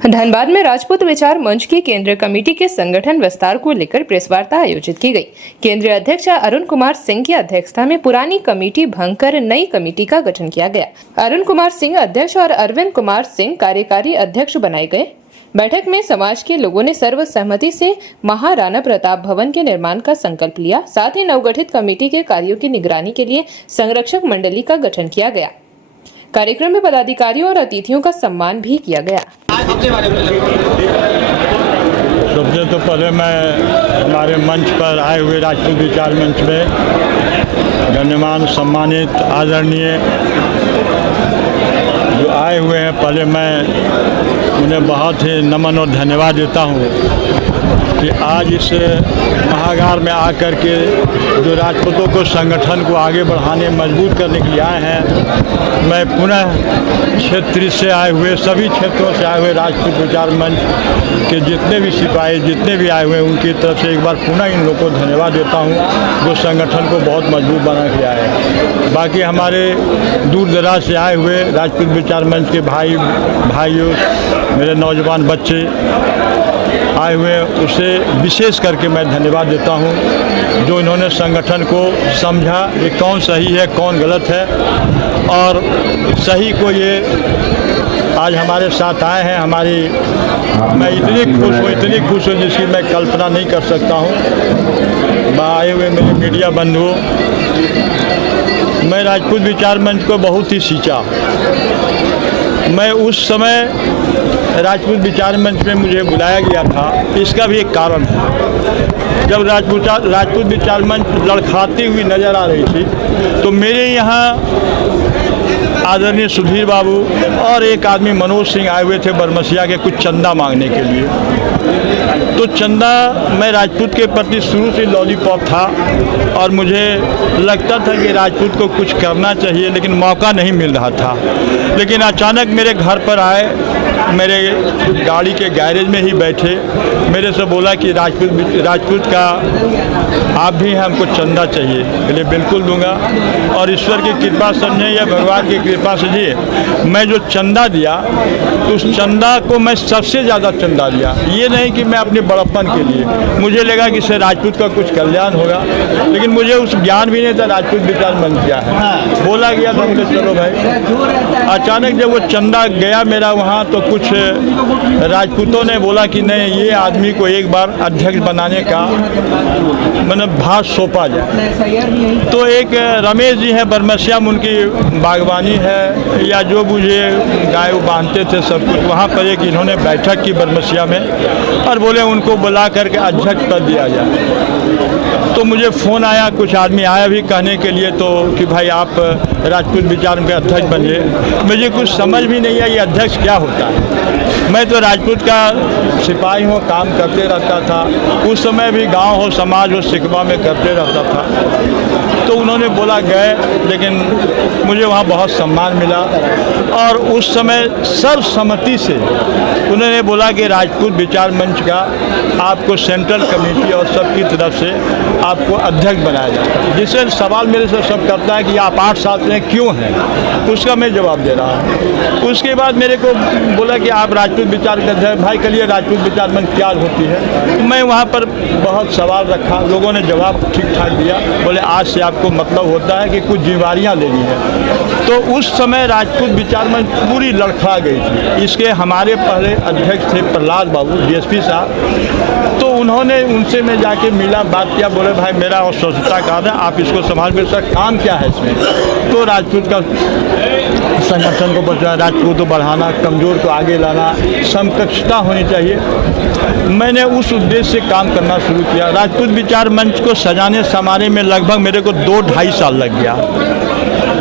धनबाद में राजपूत विचार मंच की केंद्रीय कमेटी के संगठन विस्तार को लेकर प्रेस वार्ता आयोजित की गई। केंद्रीय अध्यक्ष अरुण कुमार सिंह की अध्यक्षता में पुरानी कमेटी भंग कर नई कमेटी का गठन किया गया। अरुण कुमार सिंह अध्यक्ष और अरविंद कुमार सिंह कार्यकारी अध्यक्ष बनाए गए। बैठक में समाज के लोगों ने सर्वसम्मति से महाराणा प्रताप भवन के निर्माण का संकल्प लिया। साथ ही नवगठित कमेटी के कार्यों की निगरानी के लिए संरक्षक मंडली का गठन किया गया। कार्यक्रम में पदाधिकारियों और अतिथियों का सम्मान भी किया गया। सबसे तो पहले मैं हमारे मंच पर आए हुए राजपूत विचार मंच में गण्यमान सम्मानित आदरणीय जो आए हुए हैं, पहले मैं उन्हें बहुत ही नमन और धन्यवाद देता हूँ कि आज इस महागार में आकर के जो राजपूतों को संगठन को आगे बढ़ाने मजबूत करने के लिए आए हैं। मैं पुनः क्षेत्र से आए हुए सभी क्षेत्रों से आए हुए राजपूत विचार मंच के जितने भी सिपाही जितने भी आए हुए हैं उनकी तरफ से एक बार पुनः इन लोगों को धन्यवाद देता हूं जो संगठन को बहुत मजबूत बना के आए हैं। बाकी हमारे दूर दराज से आए हुए राजपूत विचार मंच के भाइयों मेरे नौजवान बच्चे आए हुए उसे विशेष करके मैं धन्यवाद देता हूं जो इन्होंने संगठन को समझा ये कौन सही है कौन गलत है और सही को ये आज हमारे साथ आए हैं। मैं इतनी खुश हूँ जिसकी मैं कल्पना नहीं कर सकता हूँ। आए हुए मेरे मीडिया बंधुओं, मैं राजपूत विचार मंच को बहुत ही सींचा। मैं उस समय राजपूत विचार मंच में मुझे बुलाया गया था, इसका भी एक कारण है। जब राजपूत विचार मंच लड़खड़ाती हुई नज़र आ रही थी तो मेरे यहाँ आदरणीय सुधीर बाबू और एक आदमी मनोज सिंह आए हुए थे बरमसिया के कुछ चंदा मांगने के लिए। तो चंदा मैं राजपूत के प्रति शुरू से लॉलीपॉप था और मुझे लगता था कि राजपूत को कुछ करना चाहिए लेकिन मौका नहीं मिल रहा था। लेकिन अचानक मेरे घर पर आए, मेरे गाड़ी के गैरेज में ही बैठे, मेरे से बोला कि राजपूत का आप भी हैं, हमको चंदा चाहिए। बोले बिल्कुल दूंगा और ईश्वर की कृपा समझे या भगवान की कृपा समझिए, मैं जो चंदा दिया उस चंदा को मैं सबसे ज़्यादा चंदा दिया। ये नहीं कि मैं अपने बड़प्पन के लिए, मुझे लगा कि इससे राजपूत का कुछ कल्याण होगा, लेकिन मुझे उस ज्ञान भी नहीं था राजपूत विचार मंच क्या है। बोला गया था मुझे चलो भाई। अचानक जब वो चंदा गया मेरा वहाँ तो कुछ राजपूतों ने बोला कि नहीं, ये आदमी को एक बार अध्यक्ष बनाने का मैंने भार सौंपा जाए। तो एक रमेश जी हैं बरमसिया में, उनकी बागवानी है या जो मुझे गाय बांधते थे सब कुछ, वहाँ पर एक इन्होंने बैठक की बरमसिया में और बोले उनको बुला करके अध्यक्ष पद दिया जाए। तो मुझे फ़ोन आया, कुछ आदमी आया भी कहने के लिए तो कि भाई आप राजपूत विचार में अध्यक्ष बनिए। मुझे कुछ समझ भी नहीं आई ये अध्यक्ष क्या होता है। मैं तो राजपूत का सिपाही हूँ, काम करते रहता था। उस समय भी गांव हो समाज हो सिकवा में करते रहता था। तो उन्होंने बोला गए, लेकिन मुझे वहाँ बहुत सम्मान मिला और उस समय सर्वसम्मति से उन्होंने बोला कि राजपूत विचार मंच का आपको सेंट्रल कमेटी और सबकी तरफ से आपको अध्यक्ष बनाया जाए। जिससे सवाल मेरे से सब करता है कि आप 8 साल से क्यों हैं, उसका मैं जवाब दे रहा हूँ। उसके बाद मेरे को बोला कि आप राजपूत विचार के अध्यक्ष, भाई कहिए राजपूत विचार मंच क्या होती है। मैं वहाँ पर बहुत सवाल रखा, लोगों ने जवाब ठीक ठाक दिया। बोले आज से आपको मतलब होता है कि कुछ जिम्मेवारियाँ लेनी है। तो उस समय राजपूत विचार मंच पूरी लड़खड़ा गई थी। इसके हमारे पहले अध्यक्ष थे प्रहलाद बाबू DSP साहब। तो उन्होंने उनसे मैं जाके मिला, बात किया, बोले भाई मेरा और स्वच्छता कार्ड है, आप इसको संभाल में, सर काम क्या है इसमें। तो राजपूत का संगठन को बचाना, राजपूत को बढ़ाना, कमज़ोर को आगे लाना, समकक्षता होनी चाहिए। मैंने उस उद्देश्य से काम करना शुरू किया। राजपूत विचार मंच को सजाने संवारने में लगभग मेरे को 2-2.5 साल लग गया।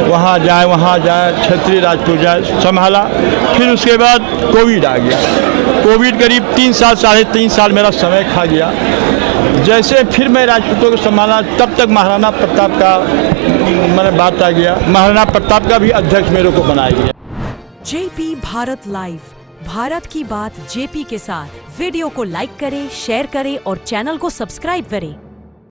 वहाँ जाए क्षेत्रीय राजपूत जाए संभाला। फिर उसके बाद कोविड आ गया। कोविड करीब 3 साल 3.5 साल मेरा समय खा गया। जैसे फिर मैं राजपूतों को संभाला, तब तक महाराणा प्रताप का मैंने बात आ गया। महाराणा प्रताप का भी अध्यक्ष मेरे को बनाया गया। JP भारत लाइव, भारत की बात JP के साथ। वीडियो को लाइक करें, शेयर करें और चैनल को सब्सक्राइब करें।